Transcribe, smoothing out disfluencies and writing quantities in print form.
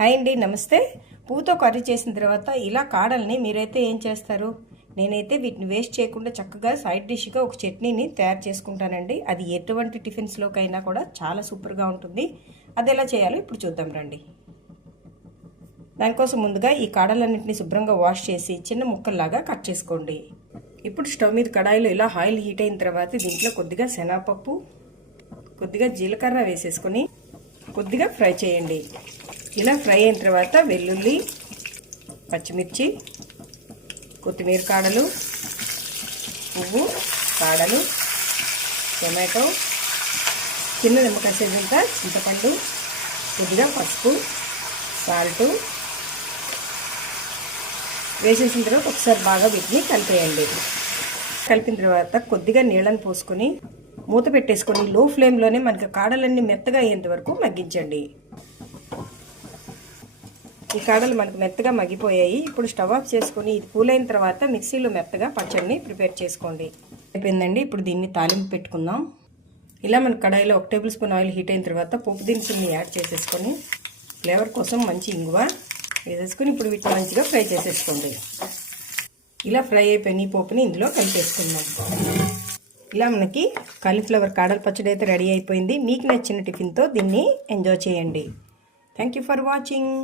Hi అండి, నమస్తే. పువ్వుతో కర్రీ చేసిన తర్వాత ఇలా కాడల్ని మీరైతే ఏం చేస్తారు? నేనైతే వీటిని వేస్ట్ చేయకుండా చక్కగా సైడ్ డిష్గా ఒక చట్నీని తయారు చేసుకుంటానండి. అది ఎటువంటి టిఫిన్స్లోకైనా కూడా చాలా సూపర్గా ఉంటుంది. అది ఎలా చేయాలో ఇప్పుడు చూద్దాం రండి. దానికోసం ముందుగా ఈ కాడలన్నింటినీ శుభ్రంగా వాష్ చేసి చిన్న ముక్కల్లాగా కట్ చేసుకోండి. ఇప్పుడు స్టవ్ మీద కడాయిలో ఇలా ఆయిల్ హీట్ అయిన తర్వాత దీంట్లో కొద్దిగా శనగపప్పు, కొద్దిగా జీలకర్ర వేసేసుకొని కొద్దిగా ఫ్రై చేయండి. ఇలా ఫ్రై అయిన తర్వాత వెల్లుల్లి, పచ్చిమిర్చి, కొత్తిమీర కాడలు, పువ్వు కాడలు, టొమాటో, చిన్న నిమ్మకాయ సైజంత చింతపండు, కొద్దిగా పసుపు, సాల్ట్ వేసేసిన తర్వాత ఒకసారి బాగా వీటిని కలిపేయండి. కలిపిన తర్వాత కొద్దిగా నీళ్ళని పోసుకొని మూత పెట్టేసుకొని లో ఫ్లేమ్లోనే మనకి కాడలన్నీ మెత్తగా అయ్యేంత వరకు మగ్గించండి. ఈ కాడలు మనకు మెత్తగా మగ్గిపోయాయి. ఇప్పుడు స్టవ్ ఆఫ్ చేసుకొని ఇది కూల్ అయిన తర్వాత మిక్సీలో మెత్తగా పచ్చడిని ప్రిపేర్ చేసుకోండి. అయిపోయిందండి. ఇప్పుడు దీన్ని తాలింపు పెట్టుకుందాం. ఇలా మన కడాయిలో 1 టేబుల్ స్పూన్ ఆయిల్ హీట్ అయిన తర్వాత పోపు దినుసుల్ని యాడ్ చేసేసుకొని ఫ్లేవర్ కోసం మంచి ఇంగువ వేసేసుకొని ఇప్పుడు వీటిని మంచిగా ఫ్రై చేసేసుకోండి. ఇలా ఫ్రై అయిపోయిన ఈ పోపుని ఇందులో కలిపేసుకుందాం. ఇలా మనకి కాలీఫ్లవర్ కాడల పచ్చడి అయితే రెడీ అయిపోయింది. మీకు నచ్చిన టిఫిన్తో దీన్ని ఎంజాయ్ చేయండి. Thank you for watching.